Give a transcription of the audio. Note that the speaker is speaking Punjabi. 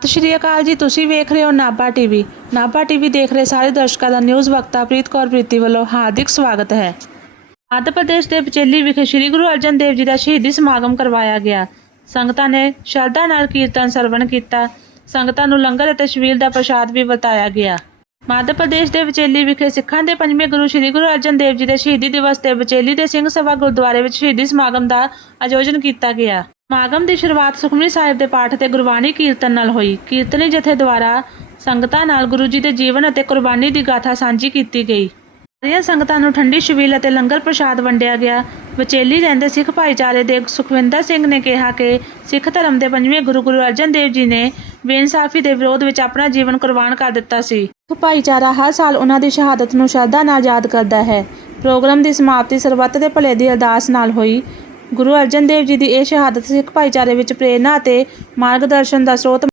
ਸਤਿ ਸ਼੍ਰੀ ਅਕਾਲ ਜੀ, ਤੁਸੀਂ ਵੇਖ ਰਹੇ ਹੋ ਨਾਭਾ ਟੀਵੀ। ਨਾਭਾ ਟੀਵੀ ਦੇਖ ਰਹੇ ਸਾਰੇ ਦਰਸ਼ਕਾਂ ਦਾ ਨਿਊਜ਼ ਵਕਤਾ ਪ੍ਰੀਤ ਕੌਰ ਪ੍ਰੀਤੀ ਵੱਲੋਂ ਹਾਰਦਿਕ ਸਵਾਗਤ ਹੈ। ਮੱਧ ਪ੍ਰਦੇਸ਼ ਦੇ ਬਚੇਲੀ ਵਿਖੇ ਸ੍ਰੀ ਗੁਰੂ ਅਰਜਨ ਦੇਵ ਜੀ ਦਾ ਸ਼ਹੀਦੀ ਸਮਾਗਮ ਕਰਵਾਇਆ ਗਿਆ। ਸੰਗਤਾਂ ਨੇ ਸ਼ਰਧਾ ਨਾਲ ਕੀਰਤਨ ਸਰਵਣ ਕੀਤਾ। ਸੰਗਤਾਂ ਨੂੰ ਲੰਗਰ ਅਤੇ ਛਬੀਲ ਦਾ ਪ੍ਰਸ਼ਾਦ ਵੀ ਵਰਤਾਇਆ ਗਿਆ। ਮੱਧ ਪ੍ਰਦੇਸ਼ ਦੇ ਬਚੇਲੀ ਵਿਖੇ ਸਿੱਖਾਂ ਦੇ ਪੰਜਵੇਂ ਗੁਰੂ ਸ੍ਰੀ ਗੁਰੂ ਅਰਜਨ ਦੇਵ ਜੀ ਦੇ ਸ਼ਹੀਦੀ ਦਿਵਸ ਤੇ ਬਚੇਲੀ ਦੇ ਸਿੰਘ ਸਭਾ ਗੁਰਦੁਆਰੇ ਵਿੱਚ ਸ਼ਹੀਦੀ ਸਮਾਗਮ ਦਾ ਆਯੋਜਨ ਕੀਤਾ ਗਿਆ। ਸਮਾਗਮ ਦੀ ਸ਼ੁਰੂਆਤ ਸੁਖਮਨੀ ਸਾਹਿਬ ਦੇ ਪਾਠ ਅਤੇ ਗੁਰਬਾਣੀ ਕੀਰਤਨ ਨਾਲ ਹੋਈ। ਕੀਰਤਨੀ ਜਥੇ ਦੁਆਰਾ ਸੰਗਤਾਂ ਨਾਲ ਗੁਰੂ ਜੀ ਦੇ ਜੀਵਨ ਅਤੇ ਕੁਰਬਾਨੀ ਦੀ ਗਾਥਾ ਸਾਂਝੀ ਕੀਤੀ ਗਈ। ਸਾਰੀਆਂ ਸੰਗਤਾਂ ਨੂੰ ਠੰਡੀ ਛਬੀਲ ਅਤੇ ਲੰਗਰ ਪ੍ਰਸ਼ਾਦ ਵੰਡਿਆ ਗਿਆ। ਵਿਚੇਲੀ ਰਹਿੰਦੇ ਸਿੱਖ ਭਾਈਚਾਰੇ ਦੇ ਸੁਖਵਿੰਦਰ ਸਿੰਘ ਨੇ ਕਿਹਾ ਕਿ ਸਿੱਖ ਧਰਮ ਦੇ ਪੰਜਵੇਂ ਗੁਰੂ ਗੁਰੂ ਅਰਜਨ ਦੇਵ ਜੀ ਨੇ ਬੇਇਨਸਾਫੀ ਦੇ ਵਿਰੋਧ ਵਿੱਚ ਆਪਣਾ ਜੀਵਨ ਕੁਰਬਾਨ ਕਰ ਦਿੱਤਾ ਸੀ। ਸਿੱਖ ਭਾਈਚਾਰਾ ਹਰ ਸਾਲ ਉਹਨਾਂ ਦੀ ਸ਼ਹਾਦਤ ਨੂੰ ਸ਼ਰਧਾ ਨਾਲ ਯਾਦ ਕਰਦਾ ਹੈ। ਪ੍ਰੋਗਰਾਮ ਦੀ ਸਮਾਪਤੀ ਸਰਬੱਤ ਦੇ ਭਲੇ ਦੀ ਅਰਦਾਸ ਨਾਲ ਹੋਈ। ਗੁਰੂ ਅਰਜਨ ਦੇਵ ਜੀ ਦੀ ਇਹ ਸ਼ਹਾਦਤ ਸਿੱਖ ਭਾਈਚਾਰੇ ਵਿੱਚ ਪ੍ਰੇਰਨਾ ਅਤੇ ਮਾਰਗਦਰਸ਼ਨ ਦਾ ਸਰੋਤ